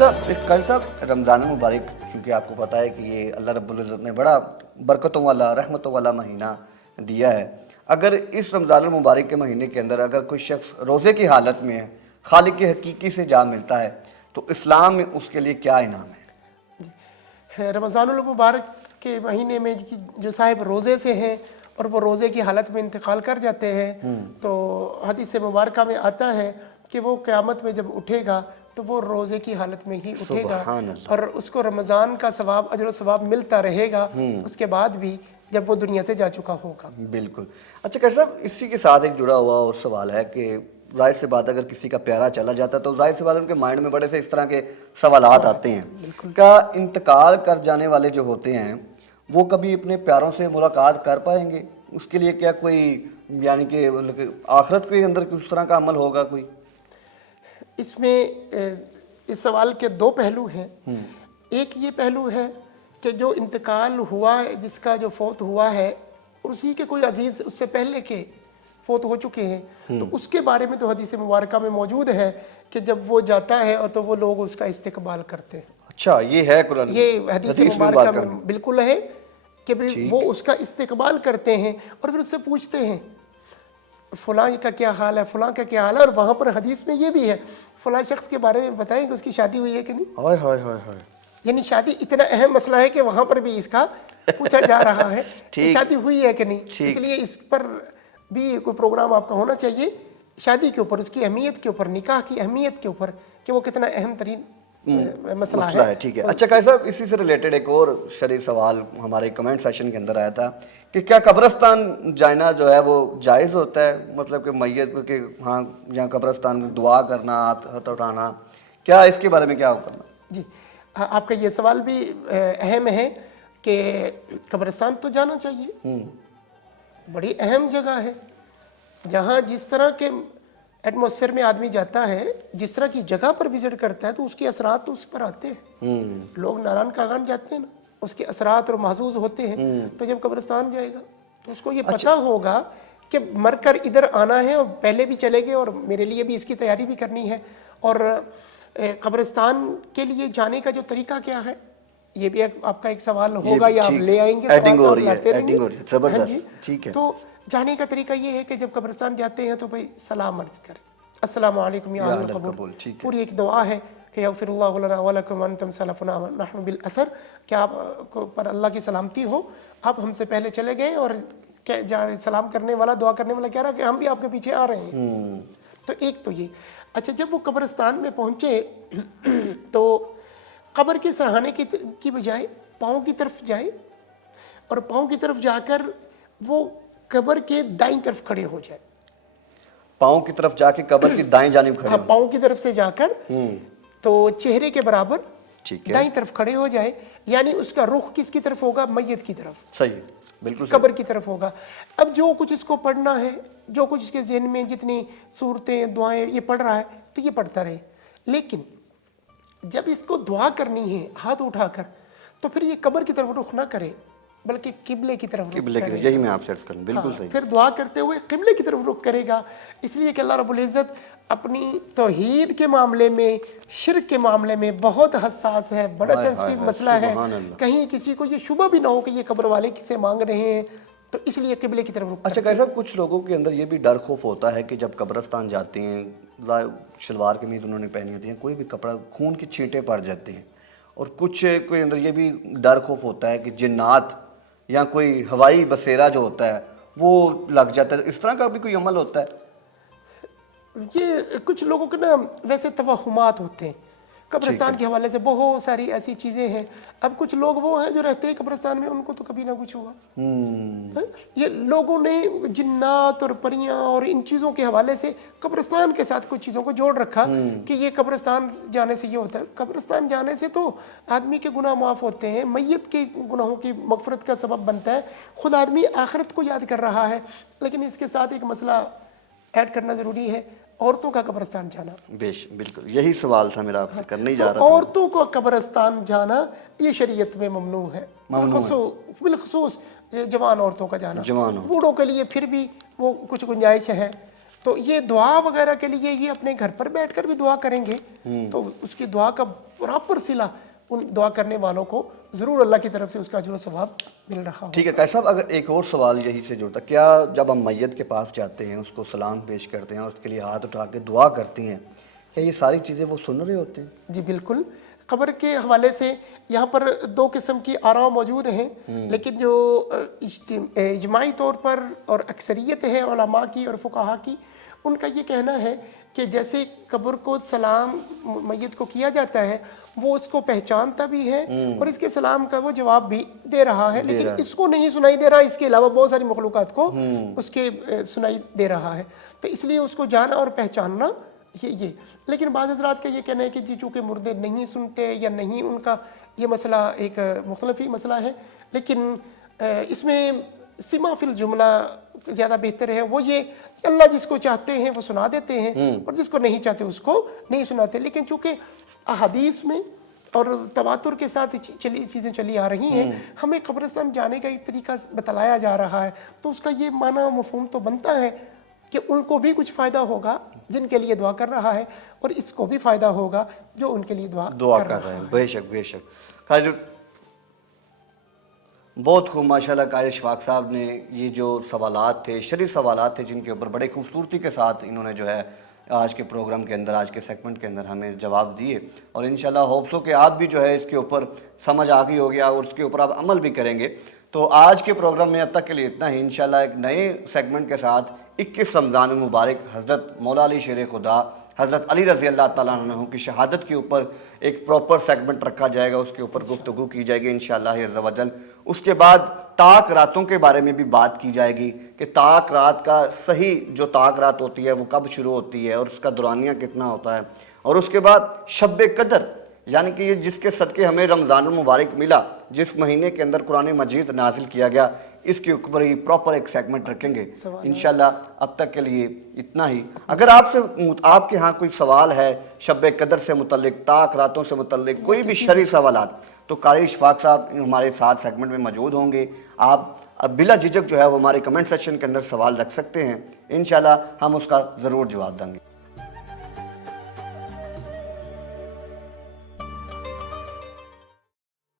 اچھا قاری صاحب، رمضان المبارک چونکہ آپ کو پتہ ہے کہ یہ اللہ رب العزت نے بڑا برکتوں والا رحمتوں والا مہینہ دیا ہے، اگر اس رمضان المبارک کے مہینے کے اندر اگر کوئی شخص روزے کی حالت میں ہے، خالق حقیقی سے جا ملتا ہے، تو اسلام میں اس کے لیے کیا انعام ہے؟ رمضان المبارک کے مہینے میں جو صاحب روزے سے ہیں اور وہ روزے کی حالت میں انتقال کر جاتے ہیں، تو حدیث مبارکہ میں آتا ہے کہ وہ قیامت میں جب اٹھے گا تو وہ روزے کی حالت میں ہی اٹھے گا اور اس کو رمضان کا ثواب اجر و ثواب ملتا رہے گا اس کے بعد بھی جب وہ دنیا سے جا چکا ہوگا۔ بالکل۔ اچھا قاری صاحب، اسی کے ساتھ ایک جڑا ہوا اور سوال ہے کہ ظاہر سی بات اگر کسی کا پیارا چلا جاتا ہے تو ظاہر سی بات ان کے مائنڈ میں بڑے سے اس طرح کے سوالات آتے ہیں، کیا انتقال کر جانے والے جو ہوتے ہیں وہ کبھی اپنے پیاروں سے ملاقات کر پائیں گے؟ اس کے لیے کیا کوئی یعنی کہ آخرت کے اندر اس طرح کا عمل ہوگا کوئی؟ اس میں اس سوال کے دو پہلو ہیں۔ ایک یہ پہلو ہے کہ جو انتقال ہوا ہے، جس کا جو فوت ہوا ہے اور اسی کے کوئی عزیز اس سے پہلے کے فوت ہو چکے ہیں، تو اس کے بارے میں تو حدیث مبارکہ میں موجود ہے کہ جب وہ جاتا ہے اور تو وہ لوگ اس کا استقبال کرتے ہیں۔ اچھا، یہ ہے قرآن، یہ حدیث مبارکہ میں بالکل ہے کہ وہ اس کا استقبال کرتے ہیں اور پھر اس سے پوچھتے ہیں فلاں کا کیا حال ہے، فلاں کا کیا حال ہے، اور وہاں پر حدیث میں یہ بھی ہے فلاں شخص کے بارے میں بتائیں کہ اس کی شادی ہوئی ہے کہ نہیں۔ ہائے ہائے ہائے ہائے، یعنی شادی اتنا اہم مسئلہ ہے کہ وہاں پر بھی اس کا پوچھا جا رہا ہے کہ شادی ہوئی ہے کہ نہیں۔ اس لیے اس پر بھی کوئی پروگرام آپ کا ہونا چاہیے، شادی کے اوپر، اس کی اہمیت کے اوپر، نکاح کی اہمیت کے اوپر کہ وہ کتنا اہم ترین مسئلہ ہے۔ ٹھیک ہے۔ اچھا قاری صاحب، اسی سے ریلیٹڈ ایک اور شرعی سوال ہمارے کمنٹ سیشن کے اندر آیا تھا کہ کیا قبرستان جانا جو ہے وہ جائز ہوتا ہے؟ مطلب کہ میت کو کہ ہاں جہاں قبرستان میں دعا کرنا، ہاتھ اٹھانا، کیا اس کے بارے میں کیا کرنا؟ جی، آپ کا یہ سوال بھی اہم ہے کہ قبرستان تو جانا چاہیے، بڑی اہم جگہ ہے جہاں جس طرح کے ایٹماسفیئر میں آدمی جاتا ہے، جس طرح کی جگہ پر وزٹ کرتا ہے تو اس کے اثرات تو اس پر آتے ہیں۔ لوگ ناران کاغان جاتے ہیں نا، اس کے اثرات اور محظوظ ہوتے ہیں، تو جب قبرستان جائے گا تو اس کو یہ پتہ ہوگا کہ مر کر ادھر آنا ہے اور پہلے بھی چلے گئے اور میرے لیے بھی اس کی تیاری بھی کرنی ہے۔ اور قبرستان کے لیے جانے کا جو طریقہ کیا ہے، یہ بھی آپ کا ایک سوال ہوگا یا آپ لے آئیں گے، سوال تو آپ لاتے رہیں گے۔ تو جانے کا طریقہ یہ ہے کہ جب قبرستان جاتے ہیں تو بھائی سلام عرض کریں، السلام علیکم یا اہل القبور، پوری ایک دعا ہے کہ یغفر اللہ لنا ولکم وانتم سلفنا ونحن بالاثر، کہ آپ کو پر اللہ کی سلامتی ہو، آپ ہم سے پہلے چلے گئے اور سلام کرنے والا، دعا کرنے والا کہہ رہا کہ ہم بھی آپ کے پیچھے آ رہے ہیں۔ تو ایک تو یہ۔ اچھا، جب وہ قبرستان میں پہنچے تو قبر کے سرہانے کی بجائے پاؤں کی طرف جائے اور پاؤں کی طرف جا کر وہ قبر کے دائیں طرف کھڑے ہو جائے۔ پاؤں کی طرف جا کے قبر کی دائیں جانب کھڑے ہو، پاؤں کی طرف سے جا کر تو چہرے کے برابر دائیں طرف کھڑے ہو جائے، یعنی اس کا رخ کس کی طرف ہوگا؟ میت کی طرف، صحیح، بالکل قبر کی طرف ہوگا۔ اب جو کچھ اس کو پڑھنا ہے، جو کچھ اس کے ذہن میں جتنی صورتیں دعائیں یہ پڑھ رہا ہے تو یہ پڑھتا رہے، لیکن جب اس کو دعا کرنی ہے ہاتھ اٹھا کر تو پھر یہ قبر کی طرف رخ نہ کرے بلکہ قبلے کی طرف رخ کرے۔ یہی میں آپ سے عرض کروں، بالکل صحیح۔ پھر دعا کرتے ہوئے قبلے کی طرف رخ کرے گا، اس لیے کہ اللہ رب العزت اپنی توحید کے معاملے میں، شرک کے معاملے میں بہت حساس ہے، بڑا سینسٹیو مسئلہ ہے، کہیں کسی کو یہ شبہ بھی نہ ہو کہ یہ قبر والے کسے مانگ رہے ہیں، تو اس لیے قبلے کی طرف رخ۔ اچھا قاری صاحب، کچھ لوگوں کے اندر یہ بھی ڈر خوف ہوتا ہے کہ جب قبرستان جاتے ہیں، شلوار قمیض انہوں نے پہنی ہوتی ہیں، کوئی بھی کپڑا، خون کی چھینٹیں پڑ جاتے ہیں، اور کچھ کوئی اندر یہ بھی ڈر خوف ہوتا ہے کہ جنات یا کوئی ہوائی بسیرا جو ہوتا ہے وہ لگ جاتا ہے، اس طرح کا بھی کوئی عمل ہوتا ہے؟ یہ کچھ لوگوں کے نا ویسے توہمات ہوتے ہیں قبرستان کے حوالے سے، بہت ساری ایسی چیزیں ہیں۔ اب کچھ لوگ وہ ہیں جو رہتے ہیں قبرستان میں، ان کو تو کبھی نہ کچھ ہوا۔ یہ لوگوں نے جنات اور پریاں اور ان چیزوں کے حوالے سے قبرستان کے ساتھ کچھ چیزوں کو جوڑ رکھا کہ یہ قبرستان جانے سے یہ ہوتا ہے۔ قبرستان جانے سے تو آدمی کے گناہ معاف ہوتے ہیں، میت کے گناہوں کی مغفرت کا سبب بنتا ہے، خود آدمی آخرت کو یاد کر رہا ہے۔ لیکن اس کے ساتھ ایک مسئلہ ایڈ کرنا ضروری ہے، عورتوں کا قبرستان جانا۔ بالکل یہی سوال تھا میرا آپ سے کرنے ہی جا رہا تھا۔ عورتوں کو قبرستان جانا یہ شریعت میں ممنوع ہے، بالخصوص جوان عورتوں کا جانا۔ بوڑھوں کے لیے پھر بھی وہ کچھ گنجائش ہے، تو یہ دعا وغیرہ کے لیے یہ اپنے گھر پر بیٹھ کر بھی دعا کریں گے تو اس کی دعا کا پراپر صلہ ان دعا کرنے والوں کو ضرور اللہ کی طرف سے اس کا اجر و ثواب مل رہا ہو. ٹھیک ہے قاری صاحب، اگر ایک اور سوال یہی سے جڑتا، کیا جب ہم میت کے پاس جاتے ہیں، اس کو سلام پیش کرتے ہیں، اس کے لیے ہاتھ اٹھا کے دعا کرتی ہیں، کیا یہ ساری چیزیں وہ سن رہے ہوتے ہیں؟ جی بالکل. قبر کے حوالے سے یہاں پر دو قسم کی آراء موجود ہیں، لیکن جو اجماعی طور پر اور اکثریت ہے علماء کی اور فقہا کی، ان کا یہ کہنا ہے کہ جیسے قبر کو سلام میت کو کیا جاتا ہے، وہ اس کو پہچانتا بھی ہے اور اس کے سلام کا وہ جواب بھی دے رہا ہے، لیکن اس کو نہیں سنائی دے رہا، اس کے علاوہ بہت ساری مخلوقات کو اس کے سنائی دے رہا ہے. تو اس لیے اس کو جانا اور پہچاننا یہ. لیکن بعض حضرات کا یہ کہنا ہے کہ جی چونکہ مردے نہیں سنتے یا نہیں، ان کا یہ مسئلہ ایک مختلف ہی مسئلہ ہے، لیکن اس میں سما فی الجملہ زیادہ بہتر ہے وہ یہ کہ اللہ جس کو چاہتے ہیں وہ سنا دیتے ہیں اور جس کو نہیں چاہتے اس کو نہیں سناتے. لیکن چونکہ احادیث میں اور تواتر کے ساتھ چیزیں چلی آ رہی ہیں، ہمیں قبرستان جانے کا ایک طریقہ بتلایا جا رہا ہے، تو اس کا یہ معنی و مفہوم تو بنتا ہے کہ ان کو بھی کچھ فائدہ ہوگا جن کے لیے دعا کر رہا ہے، اور اس کو بھی فائدہ ہوگا جو ان کے لیے دعا کر رہا ہے. بے شک بے شک. بہت خوب ماشاءاللہ قاری اشفاق صاحب نے یہ جو سوالات تھے، شرعی سوالات تھے، جن کے اوپر بڑے خوبصورتی کے ساتھ انہوں نے جو ہے آج کے پروگرام کے اندر، آج کے سیگمنٹ کے اندر ہمیں جواب دیے، اور انشاءاللہ ہوپ سو کہ آپ بھی جو ہے اس کے اوپر سمجھ آ گئی ہوگی اور اس کے اوپر آپ عمل بھی کریں گے. تو آج کے پروگرام میں اب تک کے لیے اتنا ہی. انشاءاللہ ایک نئے سیگمنٹ کے ساتھ 21 رمضان مبارک حضرت مولا علی شیر خدا حضرت علی رضی اللہ تعالیٰ عنہ کی شہادت کے اوپر ایک پراپر سیگمنٹ رکھا جائے گا، اس کے اوپر گفتگو کی جائے گی انشاءاللہ عز و جل. اس کے بعد طاق راتوں کے بارے میں بھی بات کی جائے گی کہ طاق رات کا صحیح جو طاق رات ہوتی ہے وہ کب شروع ہوتی ہے اور اس کا دورانیہ کتنا ہوتا ہے. اور اس کے بعد شب قدر، یعنی کہ یہ جس کے صدقے ہمیں رمضان المبارک ملا، جس مہینے کے اندر قرآن مجید نازل کیا گیا، اس کے اوپر ہی پراپر ایک سیگمنٹ رکھیں گے انشاءاللہ. اب تک کے لیے اتنا ہی. اگر آپ کے ہاں کوئی سوال ہے شب قدر سے متعلق، طاق راتوں سے متعلق، کوئی بھی شرعی سوالات، تو قاری اشفاق صاحب ہمارے ساتھ سیگمنٹ میں موجود ہوں گے. آپ بلا جھجک جو ہے وہ ہمارے کمنٹ سیکشن کے اندر سوال رکھ سکتے ہیں، انشاءاللہ ہم اس کا ضرور جواب دیں گے.